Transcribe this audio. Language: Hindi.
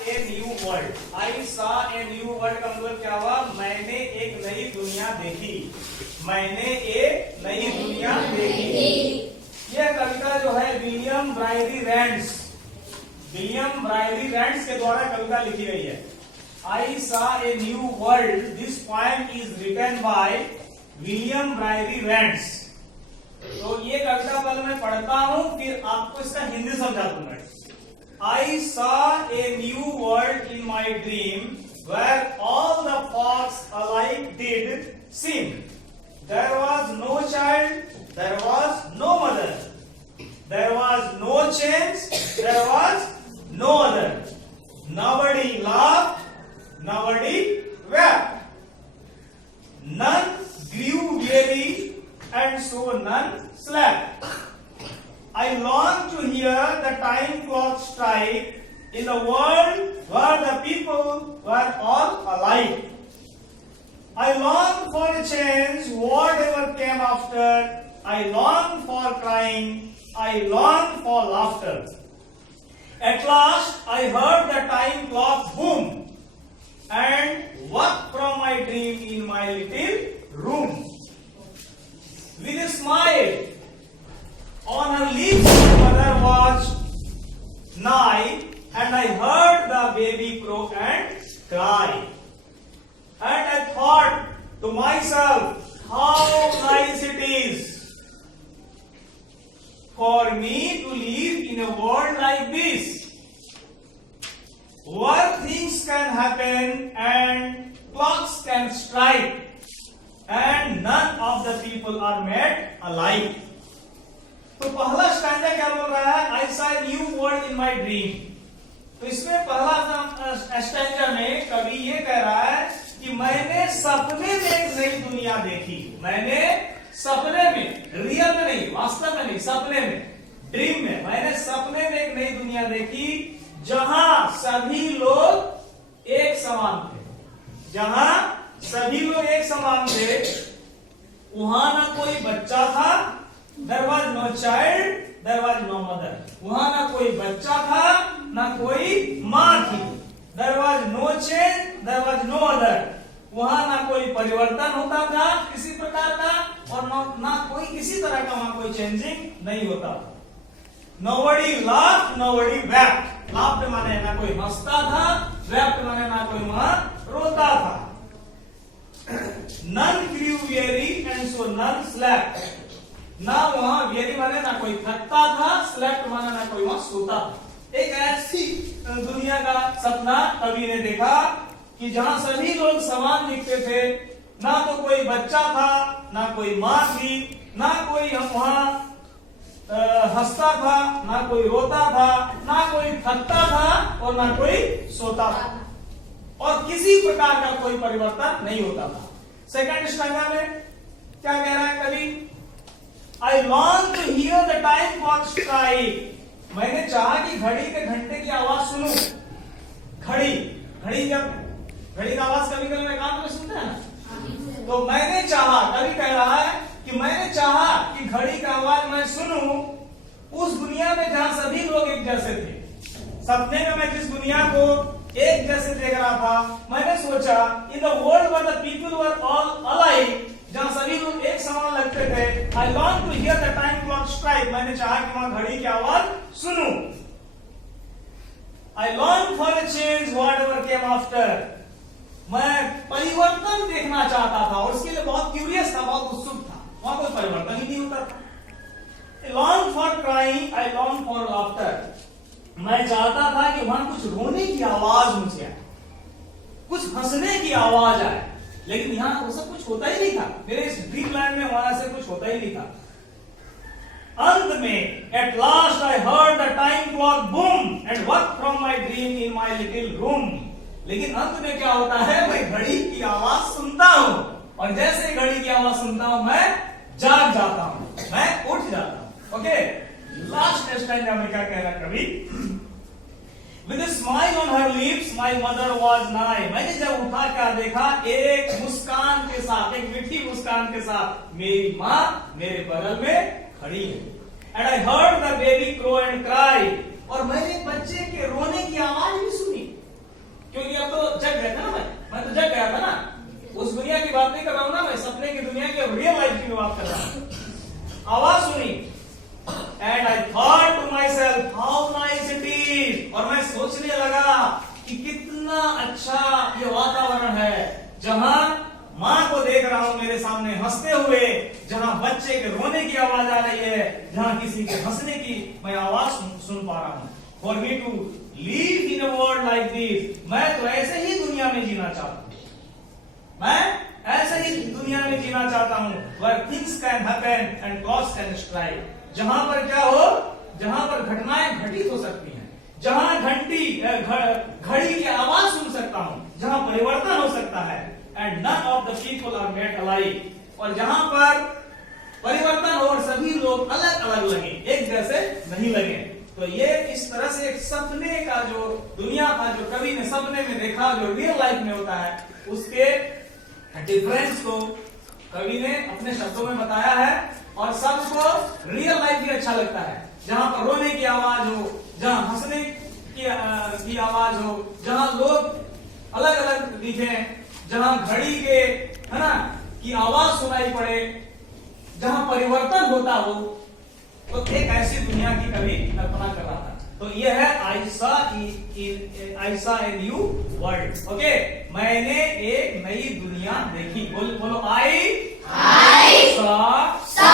A new world, I saw a new world का मतलब क्या हुआ? मैंने एक नई दुनिया देखी, मैंने एक नई दुनिया देखी। यह कविता जो है विलियम ब्रायरी रैंड्स के द्वारा कविता लिखी गई है। I saw a new world, this poem is written by William Brighty Rands. तो ये कविता पहले मैं पढ़ता हूं, फिर आपको इसका हिंदी समझा दूंगा। I saw a new world in my dream where all the parts alike did seem. There was no child, there was no mother, there was no change, there was no other. Nobody laughed, nobody wept. None grew weary, and so none slept. I long to hear the time clock strike in the world where the people were all alike. I long for a change, whatever came after. I long for crying, I long for laughter. At last I heard the time clock boom and woke from my dream in my little room. With a smile on her lips, my mother was nigh, and I heard the baby crow and cry. And I thought to myself, how nice it is for me to live in a world like this, where things can happen and clocks can strike, and none of the people are made alike. तो पहला स्टैंजा क्या बोल रहा है? आई सा new world in my dream. तो इसमें पहला स्टैंजा में कवि ये कह रहा है कि मैंने सपने में एक नई दुनिया देखी। मैंने सपने में, रियल में नहीं, वास्तव में नहीं, सपने में, ड्रीम में, मैंने सपने में एक नई दुनिया देखी जहां सभी लोग एक समान थे। जहां सभी लोग एक समान थे, वहां ना कोई बच्चा था, there was no child, there was no mother. वहां ना कोई बच्चा था, ना कोई माँ थी। There was no change, there was no other. वहां ना कोई परिवर्तन होता था किसी प्रकार का, और ना कोई किसी तरह का वहां कोई चेंजिंग नहीं होता था। Nobody laughed, nobody wept. Laughed माने ना कोई हंसता था, wept माने ना कोई वहां रोता था। None grew weary and so none slept. ना वहां वेरी माने ना कोई थकता था, स्लेप्ट माने ना कोई वहां सोता था। एक ऐसी दुनिया का सपना कवि ने देखा कि जहां सभी लोग समान दिखते थे, ना तो कोई बच्चा था, ना कोई माँ थी, ना कोई वहां हंसता था, ना कोई रोता था, ना कोई थकता था, और ना कोई सोता था, और किसी प्रकार का कोई परिवर्तन नहीं होता था। सेकंड स्टैंजा में क्या कह रहा है कवि? I long to hear the time clock strike. मैंने चाहा कि घड़ी के घंटे की आवाज सुनूं। घड़ी का आवाज कभी कभी मैं कान में सुनता है ना, तो मैंने चाहा, कभी कह रहा है कि मैंने चाहा कि घड़ी का आवाज मैं सुनूं उस दुनिया में जहां सभी लोग एक जैसे थे। सपने में मैं जिस दुनिया को एक जैसे देख रहा था, मैंने सोचा in the world where the people were all alike, जहां सभी लोग एक समान लगते थे। I long to hear the time clock strike, मैंने चाहा कि वहां घड़ी की आवाज सुनूं। I long for a change whatever came after, मैं परिवर्तन देखना चाहता था और उसके लिए बहुत क्यूरियस था, बहुत उत्सुक था। वहां कोई परिवर्तन ही नहीं होता था। आई long for crying, I long for laughter, मैं चाहता था कि वहां कुछ रोने की आवाज मुझे आए, कुछ हंसने की आवाज आए, लेकिन यहां वो सब कुछ होता ही नहीं था। मेरे इस ड्रीम लैंड में वहां से कुछ होता ही नहीं था। अंत में at last I heard the time clock boom and woke from my dream in my little room. लेकिन अंत में क्या होता है? मैं घड़ी की आवाज सुनता हूं, और जैसे घड़ी की आवाज सुनता हूं मैं जाग जाता हूं, मैं उठ जाता हूं। ओके, लास्ट स्टैंजा में क्या कह रहा है कवि? With a smile on her lips, my mother was nigh. मैंने जब उठा क्या देखा? एक मुस्कान के साथ, एक मीठी मुस्कान के साथ मेरी माँ मेरे बगल में खड़ी है। And I heard the baby crow and cry. और मैंने बच्चे के रोने की आवाज भी सुनी। सोचने लगा कि कितना अच्छा ये वातावरण है, जहां माँ को देख रहा हूं मेरे सामने हंसते हुए, जहां बच्चे के रोने की आवाज आ रही है, जहां किसी के हंसने की मैं आवाज सुन पा रहा हूं। For me to live in a world like this, मैं तो ऐसे ही दुनिया में जीना चाहता हूं, मैं ऐसे ही दुनिया में जीना चाहता हूं, where things can happen and clocks can strike, जहां पर क्या हो, जहां पर घटनाएं घटित हो सकती हैं, जहां घड़ी की आवाज सुन सकता हूं, जहां परिवर्तन हो सकता है, and none of the people are made alike, और जहां पर परिवर्तन हो और सभी लोग अलग अलग लगे, एक जैसे नहीं लगे। तो ये इस तरह से एक सपने का जो दुनिया था, जो कवि ने सपने में देखा, जो रियल लाइफ में होता है, उसके डिफरेंस को कवि ने अपने शब्दों में बताया है, और सबको रियल लाइफ भी अच्छा लगता है, जहां पर रोने की आवाज हो, जहां हंसने की आवाज हो, जहां लोग अलग अलग दिखे, जहां घड़ी के है ना की आवाज सुनाई पड़े, जहां परिवर्तन होता हो, तो एक ऐसी दुनिया की कवि कल्पना कर रहा था। तो ये है I saw a new world. Okay, मैंने एक नई दुनिया देखी। बोलो आई सा